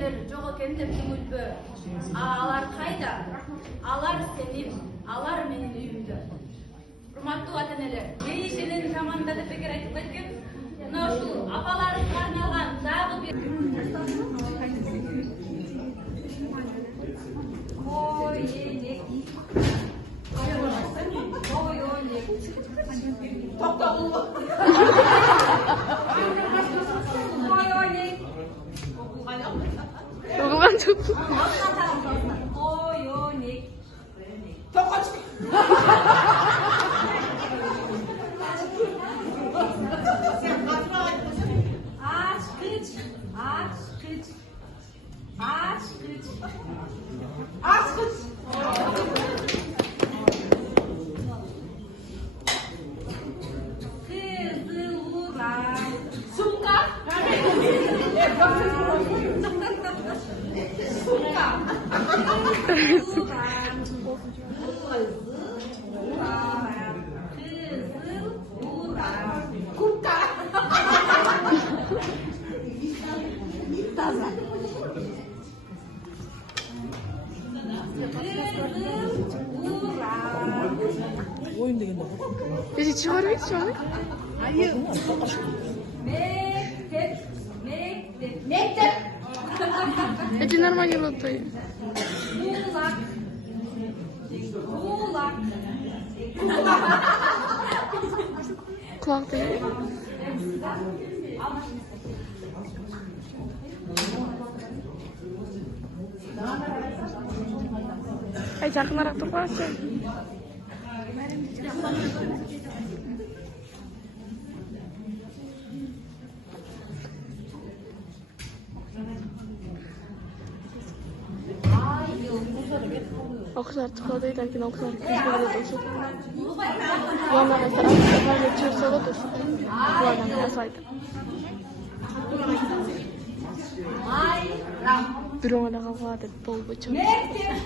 энелер жок экен деп түңүлбө. Алар кайда? Алар сенин, алар менин үйүмдө. Урматтуу ата-энелер, менин команда деп бекер айтып кеткен. Мына ушул апаларыбызга арналган дагы бир Токтогул. Окулган жок. Кызыл-Ураан. Сумка. Сумка. Кызыл-Ураан. Кызыл-Ураан. Куртка. Таза. Oyun degende. Bizi çıkarmayız şu an. Hayır. Мектеп. Это нормально лотай. Kulak değil. Ay yakınarak dur sen. Oklar tıkladı derken oklar kızgın olsun. Yana mesela böyle çırsa olursun. Kulağına yazaydı. Bir ona kavga edip bol bıçak. Mektebi.